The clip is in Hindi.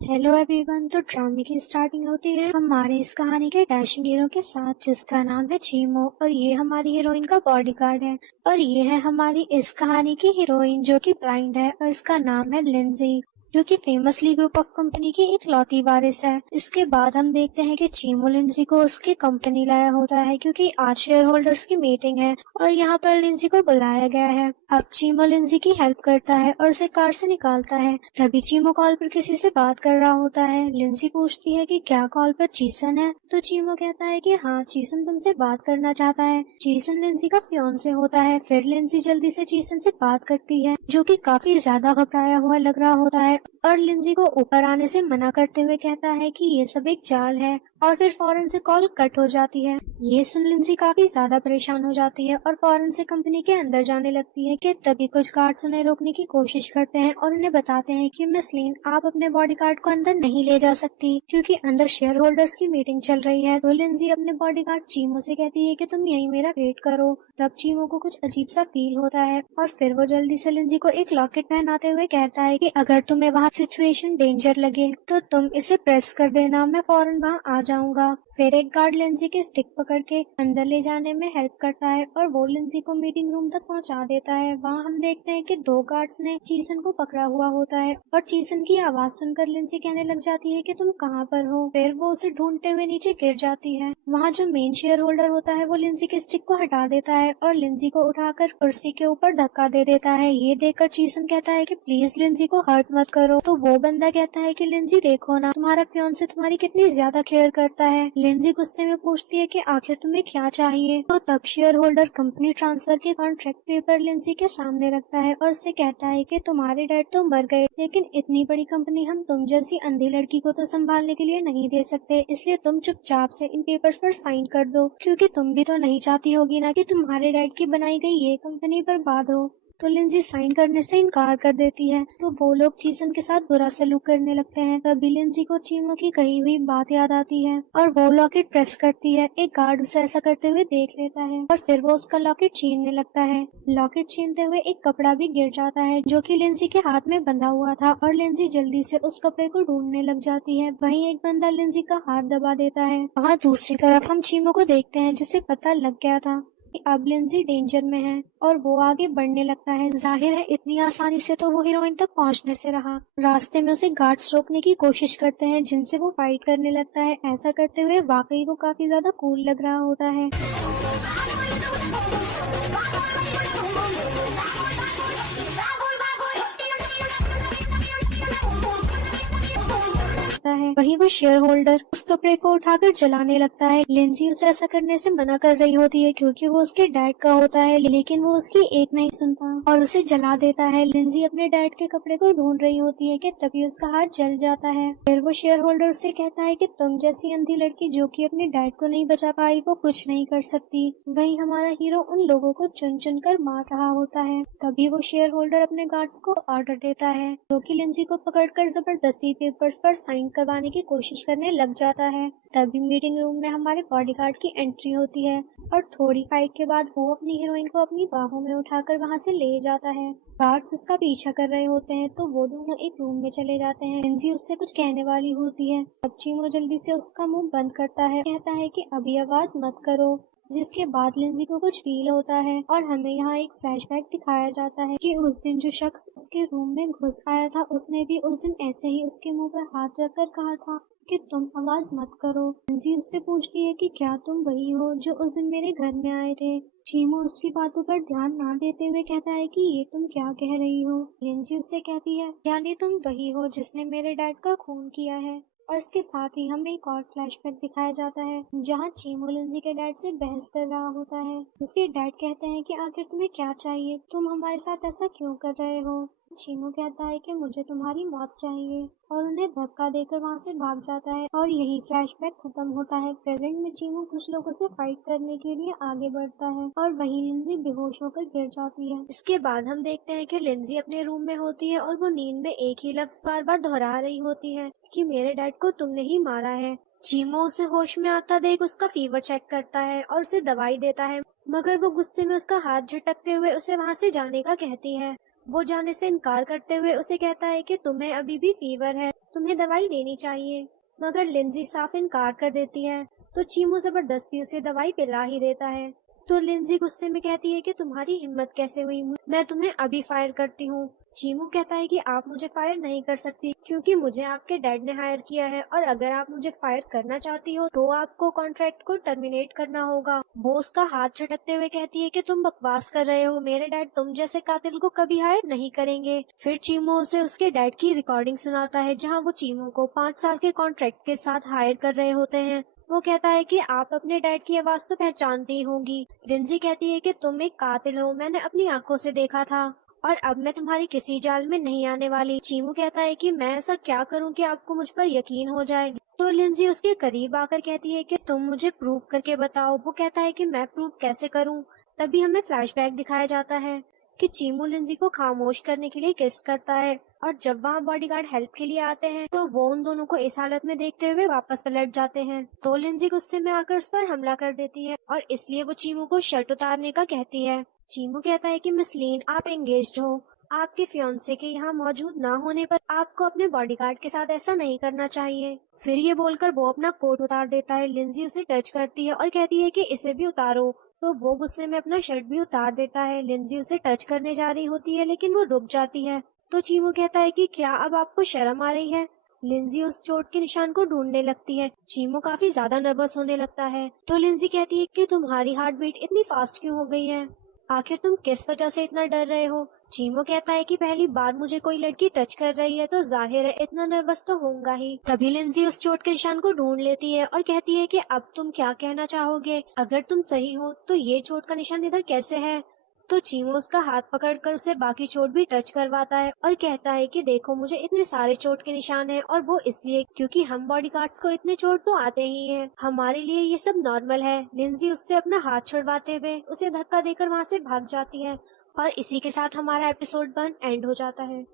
Hello everyone. तो ड्रामे की स्टार्टिंग होती है हमारे इस कहानी के डैशिंग हीरो के साथ, जिसका नाम है चीमो, और ये हमारी हीरोइन का बॉडीगार्ड है। और ये है हमारी इस कहानी की हीरोइन जो कि ब्लाइंड है, और इसका नाम है लिंजी, जो कि फेमसली ग्रुप ऑफ कंपनी की इकलौती वारिस है। इसके बाद हम देखते हैं कि चीमो लिंजी को उसकी कंपनी लाया होता है, क्योंकि आज शेयर होल्डर्स की मीटिंग है और यहाँ पर लिंजी को बुलाया गया है। अब चीमो लिंजी की हेल्प करता है और उसे कार से निकालता है। तभी चीमो कॉल पर किसी से बात कर रहा होता है। लिंजी पूछती है कि क्या कॉल पर चीसन है, तो चीमो कहता है कि हाँ, चीसन तुमसे बात करना चाहता है। चीसन लिंजी का फियांसे होता है। फिर लिंजी जल्दी से चीसन से बात करती है, जो कि काफी ज्यादा घबराया हुआ लग रहा होता है, और लिंजी को ऊपर आने से मना करते हुए कहता है कि ये सब एक जाल है, और फिर फौरन से कॉल कट हो जाती है। ये सुन लिंजी काफी ज्यादा परेशान हो जाती है और फौरन से कंपनी के अंदर जाने लगती है कि तभी कुछ गार्ड्स उन्हें रोकने की कोशिश करते हैं और उन्हें बताते हैं कि मिस लिन, आप अपने बॉडीगार्ड को अंदर नहीं ले जा सकती, क्योंकि अंदर शेयर होल्डर्स की मीटिंग चल रही है। तो लिंजी अपने बॉडीगार्ड चीमो से कहती है कि तुम यहीं मेरा वेट करो। तब चीमो को कुछ अजीब सा फील होता है और फिर वो जल्दी से लिंजी को एक लॉकेट पहनाते हुए कहता है कि अगर तुम्हें वहाँ सिचुएशन डेंजर लगे तो तुम इसे प्रेस कर देना, मैं फौरन वहाँ आ जाऊंगा। फिर एक गार्ड लिंजी की स्टिक पकड़ के अंदर ले जाने में हेल्प करता है और वो लिंजी को मीटिंग रूम तक पहुँचा देता है। वहाँ हम देखते हैं कि दो गार्ड्स ने चीसन को पकड़ा हुआ होता है और चीसन की आवाज सुनकर लिंजी कहने लग जाती है कि तुम कहाँ पर हो। फिर वो उसे ढूंढते हुए नीचे गिर जाती है। वहाँ जो मेन शेयर होल्डर होता है वो लिंजी के स्टिक को हटा देता है और लिंजी को उठाकर कुर्सी के ऊपर धक्का दे देता है। ये देखकर चीसन कहता है कि प्लीज लिंजी को हर्ट मत करो। तो वो बंदा कहता है कि लिंजी देखो ना, तुम्हारा फियांसे तुम्हारी कितनी ज्यादा केयर करता है। लिंजी गुस्से में पूछती है कि आखिर तुम्हें क्या चाहिए। तो तब शेयर होल्डर कंपनी ट्रांसफर के कॉन्ट्रैक्ट पेपर लिंजी के सामने रखता है और उससे कहता है कि तुम्हारे डैड तो मर गए, लेकिन इतनी बड़ी कंपनी हम तुम जैसी अंधी लड़की को तो संभालने के लिए नहीं दे सकते, इसलिए तुम चुपचाप से इन पेपर्स पर साइन कर दो, क्योंकि तुम भी तो नहीं चाहती होगी ना कि तुम्हारे डैड की बनाई गई ये कंपनी बर्बाद हो। तो लिंजी साइन करने से इनकार कर देती है। तो वो लोग चीसन के साथ बुरा सलूक करने लगते हैं। तभी लिंजी को चीमो की कही हुई बात याद आती है और वो लॉकेट प्रेस करती है। एक गार्ड उसे ऐसा करते हुए देख लेता है और फिर वो उसका लॉकेट छीनने लगता है। लॉकेट छीनते हुए एक कपड़ा भी गिर जाता है जो कि लिंजी के हाथ में बंधा हुआ था, और लिंजी जल्दी से उस कपड़े को ढूंढने लग जाती है। वहीं एक बंदा लिंजी का हाथ दबा देता है। वहाँ दूसरी तरफ हम चीमो को देखते हैं, जिसे पता लग गया था कि अब लिंजी डेंजर में है, और वो आगे बढ़ने लगता है। जाहिर है इतनी आसानी से तो वो हीरोइन तक पहुंचने से रहा। रास्ते में उसे गार्ड्स रोकने की कोशिश करते हैं, जिनसे वो फाइट करने लगता है। ऐसा करते हुए वाकई वो काफी ज्यादा कूल लग रहा होता है। है वहीं वो शेयर होल्डर उस कपड़े को उठाकर जलाने लगता है। लिंजी उसे ऐसा करने से मना कर रही होती है, क्योंकि वो उसके डैड का होता है, लेकिन वो उसकी एक नहीं सुनता और उसे जला देता है। लिंजी अपने डैड के कपड़े को ढूंढ रही होती है कि तभी उसका हाथ जल जाता है। फिर वो शेयर होल्डर से कहता है कि तुम जैसी अंधी लड़की जो कि अपने डैड को नहीं बचा पाई, वो कुछ नहीं कर सकती। वहीं हमारा हीरो उन लोगों को चुन चुन कर मार रहा होता है। तभी वो शेयर होल्डर अपने गार्ड्स को ऑर्डर देता है, जो कि लिंजी को पकड़कर जबरदस्ती पेपर्स पर साइन करवाने की कोशिश करने लग जाता है। तभी मीटिंग रूम में हमारे बॉडीगार्ड की एंट्री होती है और थोड़ी फाइट के बाद वो अपनी हीरोइन को अपनी बाहों में उठाकर वहाँ से ले जाता है। गार्ड्स उसका पीछा कर रहे होते हैं, तो वो दोनों एक रूम में चले जाते हैं। लिंजी उससे कुछ कहने वाली होती है। तब चीमो जल्दी से उसका मुंह बंद करता है, कहता है कि अभी आवाज मत करो। जिसके बाद लिंजी को कुछ फील होता है और हमें यहाँ एक फ्लैशबैक दिखाया जाता है कि उस दिन जो शख्स उसके रूम में घुस आया था, उसने भी उस दिन ऐसे ही उसके मुंह पर हाथ रखकर कहा था कि तुम आवाज मत करो। लिंजी उससे पूछती है कि क्या तुम वही हो जो उस दिन मेरे घर में आए थे। चीमो उसकी बातों पर ध्यान ना देते हुए कहता है कि ये तुम क्या कह रही हो। लिंजी उससे कहती है, यानी तुम वही हो जिसने मेरे डैड का खून किया है। और इसके साथ ही हमें एक और फ्लैशबैक दिखाया जाता है, जहाँ चीमो लिंजी के डैड से बहस कर रहा होता है। उसके डैड कहते हैं कि आखिर तुम्हें क्या चाहिए, तुम हमारे साथ ऐसा क्यों कर रहे हो। चीमो कहता है कि मुझे तुम्हारी मौत चाहिए, और उन्हें धक्का देकर वहाँ से भाग जाता है। और यही फ्लैशबैक खत्म होता है। प्रेजेंट में चीमो कुछ लोगों से फाइट करने के लिए आगे बढ़ता है और वहीं लिंजी बेहोश होकर गिर जाती है। इसके बाद हम देखते हैं कि लिंजी अपने रूम में होती है और वो नींद में एक ही लफ्ज बार बार दोहरा रही होती है कि मेरे डैड को तुमने ही मारा है। चीमो उसे होश में आता देख उसका फीवर चेक करता है और उसे दवाई देता है, मगर वो गुस्से में उसका हाथ झटकते हुए उसे वहाँ से जाने का कहती है। वो जाने से इनकार करते हुए उसे कहता है कि तुम्हें अभी भी फीवर है, तुम्हें दवाई लेनी चाहिए। मगर लिंजी साफ इनकार कर देती है, तो चीमू जबरदस्ती उसे दवाई पिला ही देता है। तो लिंजी गुस्से में कहती है कि तुम्हारी हिम्मत कैसे हुई, मैं तुम्हें अभी फायर करती हूँ। चीमू कहता है कि आप मुझे फायर नहीं कर सकती क्योंकि मुझे आपके डैड ने हायर किया है, और अगर आप मुझे फायर करना चाहती हो तो आपको कॉन्ट्रैक्ट को टर्मिनेट करना होगा। वो उसका हाथ झटकते हुए कहती है कि तुम बकवास कर रहे हो, मेरे डैड तुम जैसे कातिल को कभी हायर नहीं करेंगे। फिर चीमू उसे उसके डैड की रिकॉर्डिंग सुनाता है जहाँ वो चीमू को 5 साल के कॉन्ट्रैक्ट के साथ हायर कर रहे होते हैं। वो कहता है कि आप अपने डैड की आवाज तो पहचानती होंगी। लिंजी कहती है कि तुम एक कातिल हो, मैंने अपनी आंखों से देखा था, और अब मैं तुम्हारी किसी जाल में नहीं आने वाली। चीमू कहता है कि मैं ऐसा क्या करूं कि आपको मुझ पर यकीन हो जाए। तो लिंजी उसके करीब आकर कहती है कि तुम मुझे प्रूफ करके बताओ। वो कहता है कि मैं प्रूफ कैसे करूं। तभी हमें फ्लैशबैक दिखाया जाता है कि चीमू लिंजी को खामोश करने के लिए किस करता है, और जब वहाँ बॉडीगार्ड हेल्प के लिए आते हैं तो वो उन दोनों को इस हालत में देखते हुए वापस पलट जाते हैं। तो लिंजी गुस्से में आकर उस पर हमला कर देती है, और इसलिए वो चीमू को शर्ट उतारने का कहती है। चीमू कहता है कि मिस लीन, आप एंगेज्ड हो, आपके फियांसे के यहाँ मौजूद ना होने पर आपको अपने बॉडीगार्ड के साथ ऐसा नहीं करना चाहिए। फिर ये बोलकर वो अपना कोट उतार देता है। लिंजी उसे टच करती है और कहती है कि इसे भी उतारो, तो वो गुस्से में अपना शर्ट भी उतार देता है। लिंजी उसे टच करने जा रही होती है लेकिन वो रुक जाती है। तो चीमू कहता है कि क्या अब आपको शर्म आ रही है। लिंजी उस चोट के निशान को ढूंढने लगती है। चीमू काफी ज्यादा नर्वस होने लगता है। तो लिंजी कहती है कि तुम्हारी हार्ट बीट इतनी फास्ट क्यों हो गई है, आखिर तुम किस वजह से इतना डर रहे हो। चीमू कहता है कि पहली बार मुझे कोई लड़की टच कर रही है तो जाहिर है इतना नर्वस तो होगा ही। तभी लिंजी उस चोट के निशान को ढूंढ लेती है और कहती है कि अब तुम क्या कहना चाहोगे, अगर तुम सही हो तो ये चोट का निशान इधर कैसे है। तो चीमू उसका हाथ पकड़कर उसे बाकी चोट भी टच करवाता है और कहता है कि देखो मुझे इतने सारे चोट के निशान हैं, और वो इसलिए क्योंकि हम बॉडीगार्ड्स को इतने चोट तो आते ही हैं, हमारे लिए ये सब नॉर्मल है। लिंजी उससे अपना हाथ छुड़वाते हुए उसे धक्का देकर वहाँ से भाग जाती है, और इसी के साथ हमारा एपिसोड 1 एंड हो जाता है।